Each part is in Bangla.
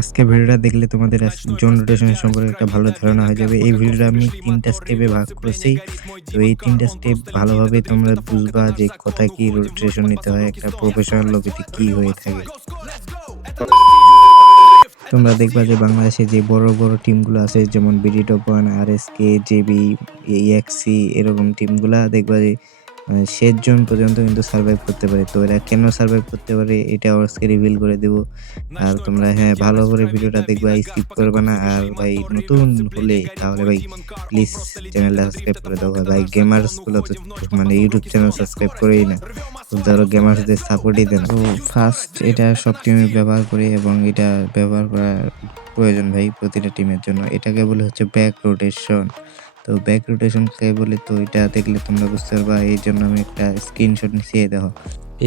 আজকের ভিডিওটা দেখলে তোমাদের জোন রোটেশন সম্পর্কে একটা ভালো ধারণা হয়ে যাবে। এই ভিডিওটা আমি ৩ টা স্টেপে ভাগ করছি। তো এই ৩ টা স্টেপ ভালোভাবে তোমরা বুঝবা যে কোথায় কি রোটেশন নিতে হয়, একটা প্রফেশনাল লবিতে কি হয়ে থাকে। তোমরা দেখবা যে বাংলাদেশে যে বড়, বড় টিমগুলো আছে যেমন BD top one, RSK, JB, exe এরকম টিমগুলা দেখবা যে শেষ জন পর্যন্ত কিন্তু সার্ভাইভ করতে পারে। তো এরা কেন সার্ভাইভ করতে পারে এটা আজকে রিভিল করে দেব। আর তোমরা ভালো করে ভিডিওটা দেখবা, স্কিপ করবা না। আর ভাই নতুন হলে তাহলে ভাই প্লিজ চ্যানেলটা সাবস্ক্রাইব করে দাও ভাই। গেমার্স গুলো তো মানে ইউটিউব চ্যানেল সাবস্ক্রাইব করেই না। তো ধরো গেমার্সদের সাপোর্টই দেন। তো ফার্স্ট এটা সব টিমে ব্যবহার করে এবং এটা ব্যবহার করা প্রয়োজন ভাই প্রতিটা টিমের জন্য। এটাকে বলে হচ্ছে ব্যাক রোটেশন। তো ব্যাক রোটেশন কে বলে তো এটা দেখলে তোমরা বুঝতে পারবা। এই জন্য আমি একটা স্ক্রিনশট নিচ্ছি, দেখো।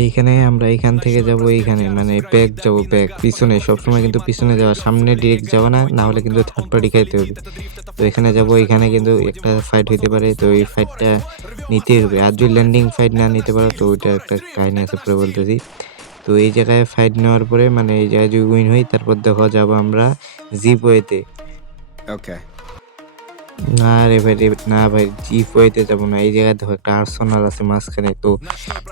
এইখানে আমরা এইখান থেকে যাব এইখানে মানে ব্যাক যাব, ব্যাক পিছনে সবসময় কিন্তু পিছনে যাওয়া, সামনে ডিরেক্ট যাওয়া না, না হলে কিন্তু থার্ড পার্টি খাইতে হবে। তো এখানে যাব, এখানে কিন্তু একটা ফাইট হইতে পারে, তো এই ফাইটটা নিতেই হবে। আর যদি ল্যান্ডিং ফাইট না নিতে পারো তো ওইটা একটা কাহিনী আছে, পরে বলতেছি। তো এই জায়গায় ফাইট নেওয়ার পরে মানে এই জায়গায় যদি উইন হই তারপর দেখো যাব আমরা জিপওয়েতে। Okay. না রে ভাই না ভাই, জিপওয়েতে যাবো না। এই জায়গায় দেখো একটা আর্সেনাল আছে মাঝখানে। তো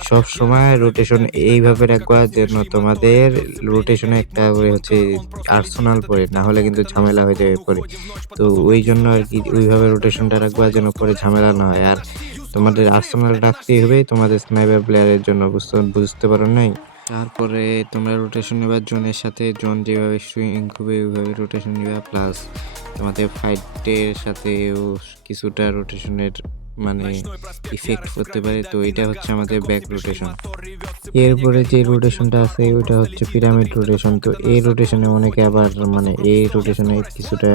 সব সময় রোটেশন এইভাবে রাখবা যেন তোমাদের রোটেশনে একটা করে হচ্ছে আর্সেনাল পড়ে, না হলে কিন্তু ঝামেলা হয়ে যাবে পরে। তো ওই জন্য আর কি ওইভাবে রোটেশনটা রাখবা যেন পরে ঝামেলা না হয়। আর তোমাদের আর্সেনাল রাখতেই হবে তোমাদের স্নাইপার প্লেয়ারের জন্য, বুঝতে পারো নাই? তারপরে তোমরা রোটেশন নেবা জোনের সাথে, জোন যেভাবে সুইং হবে ওইভাবে রোটেশন নিবা। প্লাস তোমাদের ফাইটের সাথেও কিছুটা রোটেশনের মানে ইফেক্ট করতে পারে। তো এটা হচ্ছে আমাদের ব্যাক রোটেশন। এরপরে যে রোটেশনটা আছে ওইটা হচ্ছে পিরামিড রোটেশন। তো এই রোটেশনে অনেকে আবার মানে এই রোটেশনে কিছুটা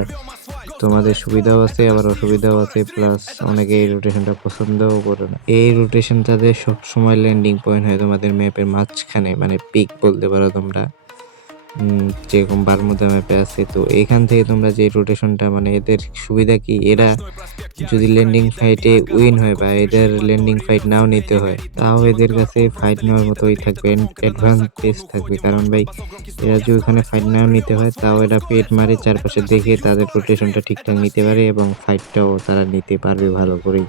তোমাদের সুবিধাও আছে আবার অসুবিধাও আছে। প্লাস অনেকে এই রোটেশনটা পছন্দও করে না। এই রোটেশনটাতে সবসময় ল্যান্ডিং পয়েন্ট হয় তোমাদের ম্যাপের মাঝখানে, মানে পিক বলতে পারো তোমরা। যেরকম বারমুদা ম্যাপে আছে। তো এখান থেকে তোমরা যে রোটেশনটা মানে এদের সুবিধা কি, এরা যদি ল্যান্ডিং ফাইটে উইন হয় বা এদের ল্যান্ডিং ফাইট নাও নিতে হয় তাও এদের কাছে ফাইট নেওয়ার মতোই থাকবে, অ্যাডভান্টেজ থাকবে। কারণ ভাই এরা যদি ওখানে ফাইট নাও নিতে হয় তাও এরা পেট মারে চারপাশে দেখে তাদের রোটেশনটা ঠিকঠাক নিতে পারে এবং ফাইটটাও তারা নিতে পারবে ভালো করেই।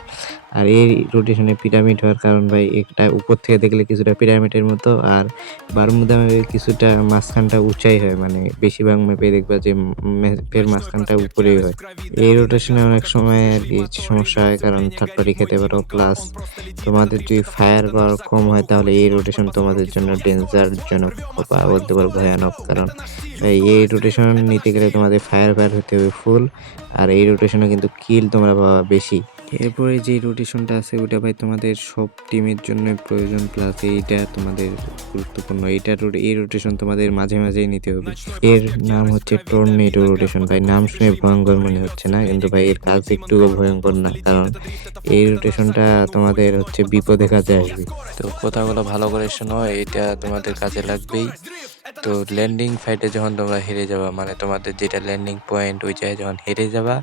আর এই রোটেশনে পিরামিড হওয়ার কারণ ভাই একটা উপর থেকে দেখলে কিছুটা পিরামিডের মতো, আর বারমুদা ম্যাপে কিছুটা মাঝখানটা উঁচাই হয়, মানে বেশিরভাগ ম্যাপে দেখবা যে ম্যাপের মাঝখানটা উপরেই হয়। এই রোটেশনে অনেক সময় আর কি সমস্যা হয় কারণ থার্ড পার্টি খেতে পারো। প্লাস তোমাদের যদি ফায়ার পাওয়ার কম হয় তাহলে এই রোটেশন তোমাদের জন্য ডেঞ্জারজনক বা বলতে পারো ভয়ানক। কারণ এই রোটেশন নিতে গেলে তোমাদের ফায়ার হতে হবে ফুল, আর এই রোটেশনে কিন্তু কিল তোমরা পাবা বেশি। এরপরে যে রোটেশনটা আছে ওটা ভাই তোমাদের সব টিমের জন্য প্রয়োজন। প্লাস এইটা তোমাদের গুরুত্বপূর্ণ। এই রোটেশন তোমাদের মাঝে মাঝেই নিতে হবে। এর নাম হচ্ছে টর্নেডো রোটেশন। ভাই নাম শুনে ভয়ঙ্কর মনে হচ্ছে না, কিন্তু ভাই এর কাজ একটুও ভয়ঙ্কর না, কারণ এই রোটেশনটা তোমাদের হচ্ছে বিপদে কাজে আসবে। তো কথাগুলো ভালো করে শোনো, এটা তোমাদের কাজে লাগবেই। তো ল্যান্ডিং ফাইটে যখন তোমরা হেরে যাবা, মানে তোমাদের যেটা ল্যান্ডিং পয়েন্ট ওই জায়গায় যখন হেরে যাবা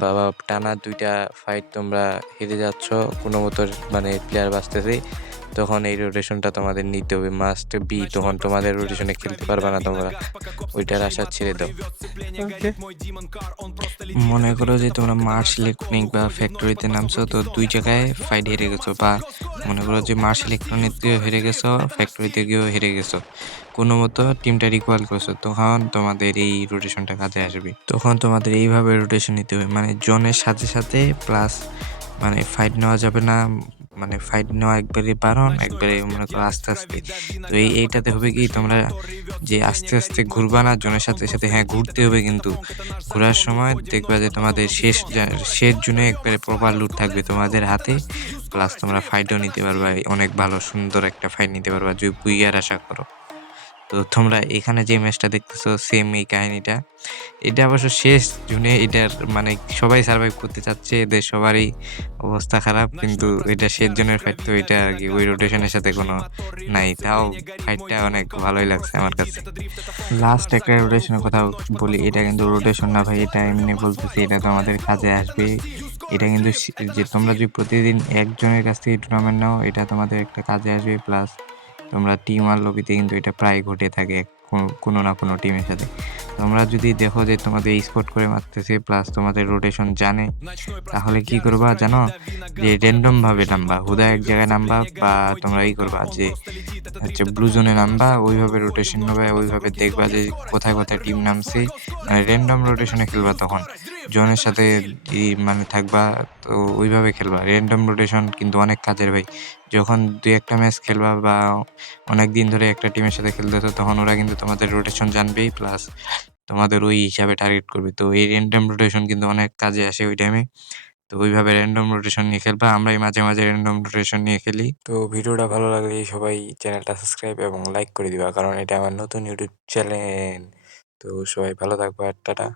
বা টানা 2টা ফাইট তোমরা হেরে যাচ্ছ, কোনো মতো মানে প্লেয়ার বাঁচতেছে, তখন এই রোটেশনটা তোমাদের নিতে হবে, মাস্ট বি। তখন তোমাদের রোটেশনে খেলতে পারবে না তোমরা, ওইটার আশা ছেড়ে দাও। মনে করো যে তোমরা মার্শ ইলেকট্রনিক বা ফ্যাক্টরিতে নামছো, তো 2 জায়গায় ফাইট হেরে গেছো, বা মনে করো যে মার্শ ইলেকট্রনিক দিয়েও হেরে গেছো, ফ্যাক্টরিতে গিয়েও হেরে গেছো, কোনো মতো টিমটা রিকোয়াল করছো, তখন তোমাদের এই রোটেশনটা কাজে আসবে। তখন তোমাদের এইভাবে রোটেশন নিতে হবে, মানে জনের সাথে সাথে প্লাস মানে ফাইট নেওয়া যাবে না, মানে ফাইট নেওয়া একবারে বারণ, একবারে মনে করো আস্তে আস্তে। তো এইটাতে হবে কি, তোমরা যে আস্তে আস্তে ঘুরবা না জনের সাথে সাথে, ঘুরতে হবে, কিন্তু ঘোরার সময় দেখবা যে তোমাদের শেষ জুনে একবারে প্রপার লুট থাকবে তোমাদের হাতে। প্লাস তোমরা ফাইটও নিতে পারবা, অনেক ভালো সুন্দর একটা ফাইট নিতে পারবা যদি বুইয়ার আশা করো। তো তোমরা এখানে যে ম্যাচটা দেখতেছো সেম এই কাহিনীটা। এটা অবশ্য শেষ জুনে, এটার মানে সবাই সার্ভাইভ করতে চাচ্ছে, এদের সবারই অবস্থা খারাপ, কিন্তু এটা শেষ জনের ফাইট, তো এটা আর কি ওই রোটেশনের সাথে কোনো নাই। তাও ফাইটটা অনেক ভালোই লাগছে আমার কাছে। লাস্ট একটা রোটেশনের কথা বলি, এটা কিন্তু রোটেশন না ভাই, এটা এমনি বলতেছি, এটা তো আমাদের কাজে আসবে। এটা কিন্তু যে তোমরা যদি প্রতিদিন একজনের কাছ থেকে টুর্নামেন্ট নাও, এটা তোমাদের একটা কাজে আসবে। প্লাস তোমরা টিম আর লবিতে কিন্তু এটা প্রায় ঘটে থাকে কোনো না কোনো টিমের সাথে। তোমরা যদি দেখো যে তোমাদের স্পট করে মারতেছে প্লাস তোমাদের রোটেশন জানে, তাহলে কি করবা জানো? যে র্যান্ডম ভাবে নামবা, হুদা এক জায়গায় নামবা বা তোমরা করবা যে হচ্ছে ব্লু জোনে নামবা, ওইভাবে রোটেশন নেবে, ওইভাবে দেখবা যে কোথায় কোথায় টিম নামছে, মানে র্যান্ডম রোটেশনে খেলবা তখন। জনের সাথে মানে থাকবা, তো ওইভাবে খেলবা। র্যান্ডম রোটেশন কিন্তু অনেক কাজের ভাই। যখন ২-১টা ম্যাচ খেলবা বা অনেকদিন ধরে একটা টিমের সাথে খেলতেছো, তখন ওরা কিন্তু তোমাদের রোটেশন জানবেই প্লাস তোমাদের ওই হিসাবে টার্গেট করবে। তো এই র্যান্ডম রোটেশন কিন্তু অনেক কাজে আসে ওই টাইমে। তো ওইভাবে র্যান্ডম রোটেশন নিয়ে খেলবা। আমরাই মাঝে, মাঝে র্যান্ডম রোটেশন নিয়ে খেলি। তো ভিডিওটা ভালো লাগলে সবাই চ্যানেলটা সাবস্ক্রাইব এবং লাইক করে দিবা। কারণ এটা আমার নতুন ইউটিউব চ্যানেল। তো সবাই ভালো থাকবা। টাটা।